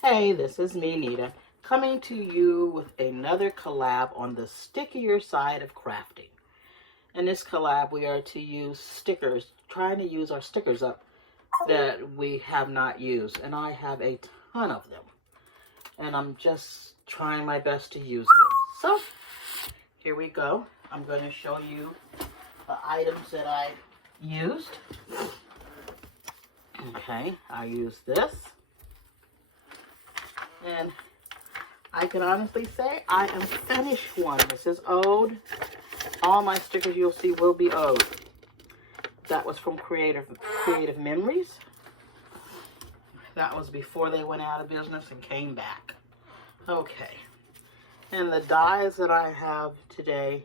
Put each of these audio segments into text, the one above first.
Hey, this is me, Nita, coming to you with another collab on the stickier side of crafting. In this collab, we are to use stickers, trying to use our stickers up that we have not used. And I have a ton of them. And I'm just trying my best to use them. So, here we go. I'm going to show you the items that I used. Okay, I used this. And I can honestly say I am finished one. This is ode. All my stickers you'll see will be ode. That was from Creative Memories. That was before they went out of business and came back. Okay. And the dies that I have today,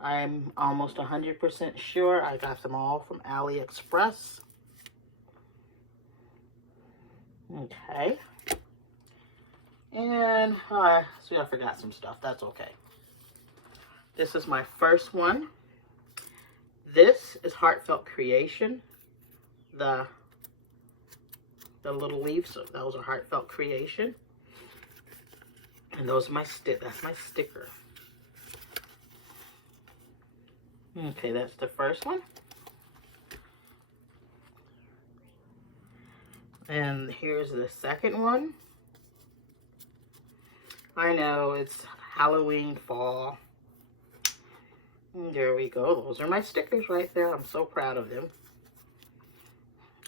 I'm almost 100% sure I got them all from AliExpress. Okay. And see, I forgot some stuff. That's okay. This is my first one. This is Heartfelt Creation. The little leaves, those are Heartfelt Creation. And those are that's my sticker. Okay, that's the first one. And here's the second one. I know it's Halloween, fall. There we go. Those are my stickers right there. I'm so proud of them.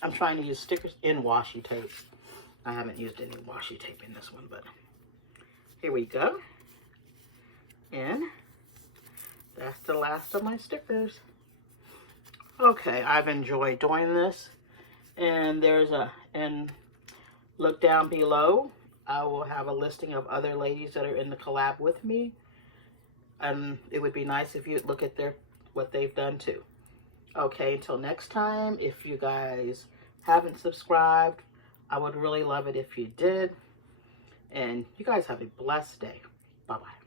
I'm trying to use stickers in washi tape. I haven't used any washi tape in this one, but here we go. And that's the last of my stickers. Okay, I've enjoyed doing this. And look down below. I will have a listing of other ladies that are in the collab with me. And it would be nice if you'd look at what they've done too. Okay, until next time, if you guys haven't subscribed, I would really love it if you did. And you guys have a blessed day. Bye-bye.